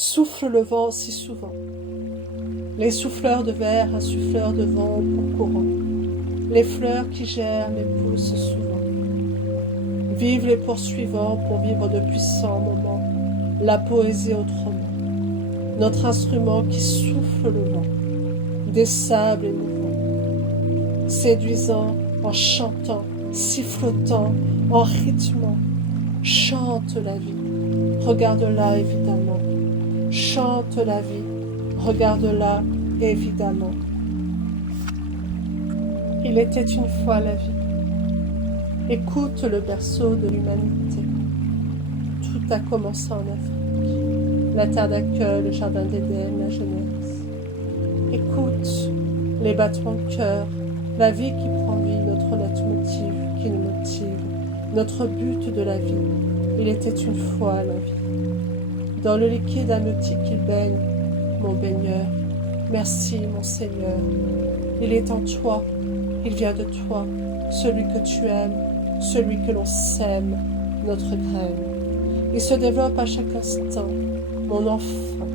Souffle le vent si souvent. Les souffleurs de verre, insuffleurs de vent pour courant. Les fleurs qui germent et poussent souvent. Vivent les poursuivants pour vivre de puissants moments. La poésie autrement. Notre instrument qui souffle le vent. Des sables émouvants. Séduisant en chantant, sifflotant, en rythmant. Chante la vie. Regarde-la évidemment. Chante la vie, regarde-la évidemment. Il était une fois la vie. Écoute le berceau de l'humanité. Tout a commencé en Afrique. La terre d'accueil, le jardin d'Éden, la Genèse. Écoute les battements de cœur, la vie qui prend vie, notre leitmotiv qui nous motive, notre but de la vie. Il était une fois la vie. Dans le liquide ameutique il baigne, mon baigneur. Merci, mon Seigneur. Il est en toi, il vient de toi, celui que tu aimes, celui que l'on sème, notre graine. Il se développe à chaque instant, mon enfant.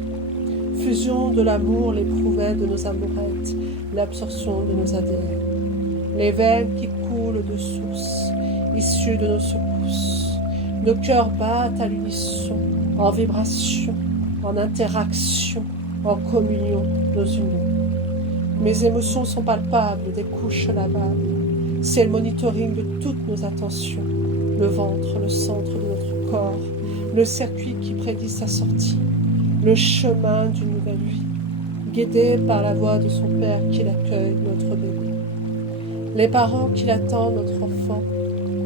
Fusion de l'amour, l'éprouvette de nos amourettes, l'absorption de nos ADN. Les veines qui coulent de source, issues de nos secousses. Nos cœurs battent à l'unisson, en vibration, en interaction, en communion, nos unions. Mes émotions sont palpables, des couches lavables. C'est le monitoring de toutes nos attentions, le ventre, le centre de notre corps, le circuit qui prédit sa sortie, le chemin d'une nouvelle vie, guidé par la voix de son père qui l'accueille, notre bébé. Les parents qui l'attendent, notre enfant,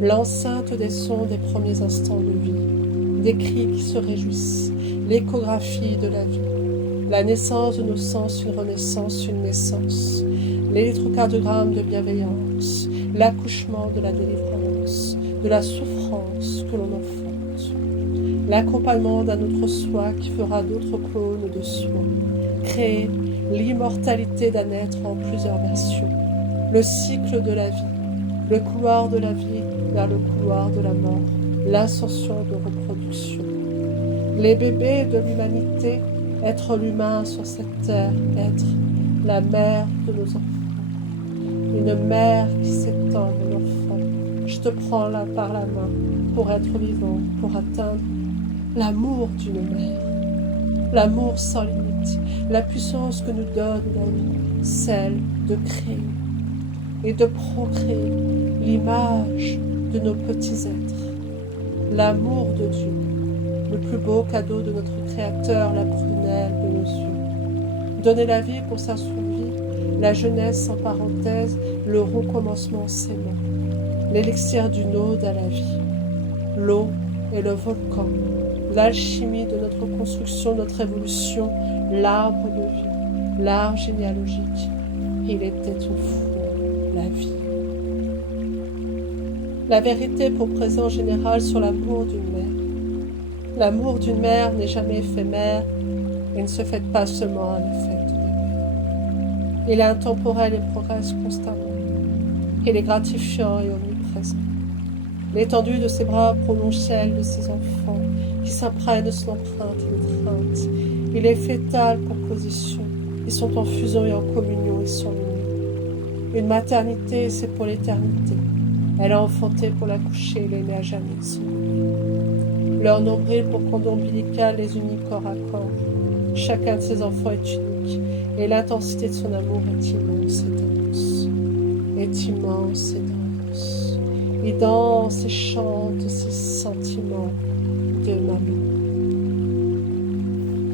l'enceinte des sons des premiers instants de vie, des cris qui se réjouissent, l'échographie de la vie, la naissance de nos sens, une renaissance, une naissance, l'électrocardiogramme de bienveillance, l'accouchement de la délivrance, de la souffrance que l'on enfante, l'accompagnement d'un autre soi qui fera d'autres clones de soi, créer l'immortalité d'un être en plusieurs versions, le cycle de la vie, le couloir de la vie vers le couloir de la mort, l'ascension de reproduction. Les bébés de l'humanité, être l'humain sur cette terre, être la mère de nos enfants. Une mère qui s'étend, mon enfant. Je te prends là par la main pour être vivant, pour atteindre l'amour d'une mère. L'amour sans limite, la puissance que nous donne la vie, celle de créer et de procréer l'image de nos petits êtres. L'amour de Dieu, le plus beau cadeau de notre Créateur, la prunelle de nos yeux. Donner la vie pour sa survie, la jeunesse sans parenthèse, le recommencement s'aimant. L'élixir d'une ode à la vie. L'eau et le volcan, l'alchimie de notre construction, notre évolution, l'arbre de vie, l'arbre généalogique. Il était une fois la vie. La vérité pour présent général sur l'amour d'une mère. L'amour d'une mère n'est jamais éphémère et ne se fait pas seulement à l'effet de bébé. Il est intemporel et progresse constamment. Il est gratifiant et omniprésent. L'étendue de ses bras prolonge celle de ses enfants qui s'imprègnent de son empreinte et d'étreinte. Il est fétal pour position. Ils sont en fusion et en communion, ils sont unis. Une maternité, c'est pour l'éternité. Elle a enfanté pour l'accoucher, l'aîné à jamais son bébé. Leur nombril pour cordon ombilical les unit corps à corps. Chacun de ses enfants est unique, et l'intensité de son amour est immense et dense. Est immense et dense. Il danse et chante ses sentiments de maman.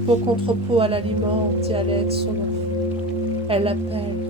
Peau contre peau, elle alimente et elle aide son enfant. Elle l'appelle,